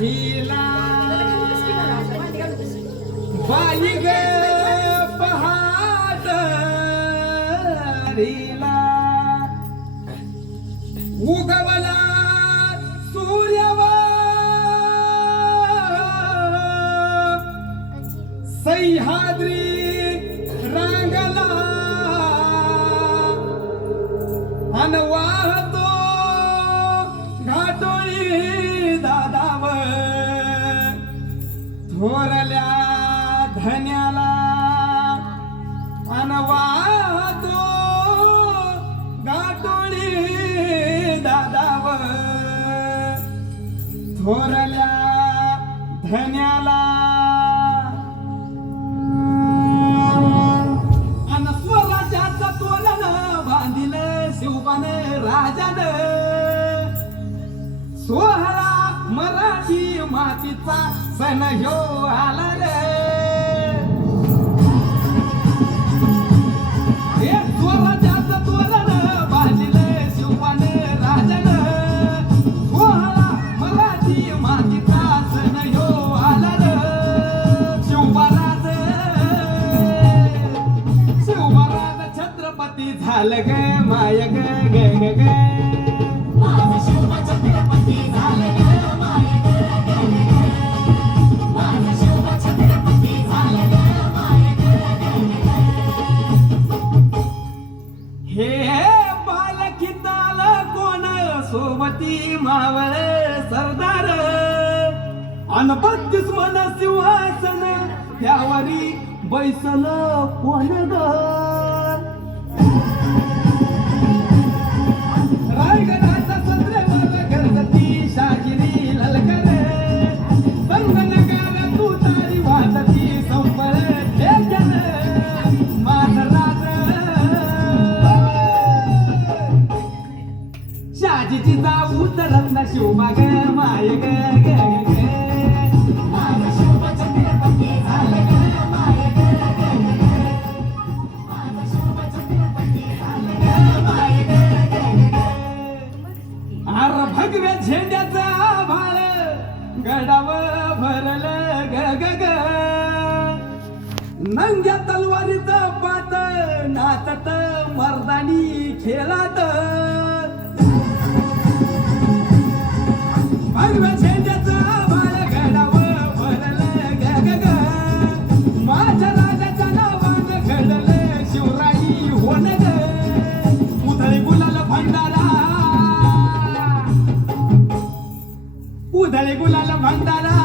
भिला बाई ग पहाडरीला उगवला सूर्यवा सह्याद्री रांगला अन वाहतो घाटोळी दादाव थोरल्या धन्याला अन वाहतो घाटोळी दादाव थोरल्या धन्याला अन स्वराज्याचं तोरण बांधिलं शिवबान राजान सोहळा मराठी मातीचा सण ह्यो आला रे स्वराज्याचं तोरण बांधिलं शिवबान राजान सोहळा मराठी मातीचा सण ह्यो आला रे शिवबाराज छत्रपती झालं ग माय ग ग ग ग माझं शिवबा छत्रपती झालं ग माय ग ग ग ग माझं शिवबा छत्रपती झालं ग माय ग ग ग ग हे बालकिताल कोण सोबती मावळ सरदार अन 32 मन सिंहासन त्यावरी बैसल कोण ग रायगडाचा चंद्रवर गणपती शागिरी ललकर संगनगर तुतारी वाजती संपळ जन माझं राज शाजीची जाऊ तरत न शिवबाग माय ग ग ग माझं शिवबा छत्रपती झालं ग माय ग ग ग माझं शिवबा छत्रपती झालं ग माय ग ग ग आर भगव्या झेंड्याचा भाळ गडाव भरल ग ग ग नंग्या तलवारीचा पात नाचत मर्दानी खेळात भगव्या झेंड्याचा भाळ गडाव भरल ग ग ग माझ्या राजाच्या नावानं घडलं शिवराई होण ग उधळी गुलाल भंडारा उधळे गुलाल भंडारा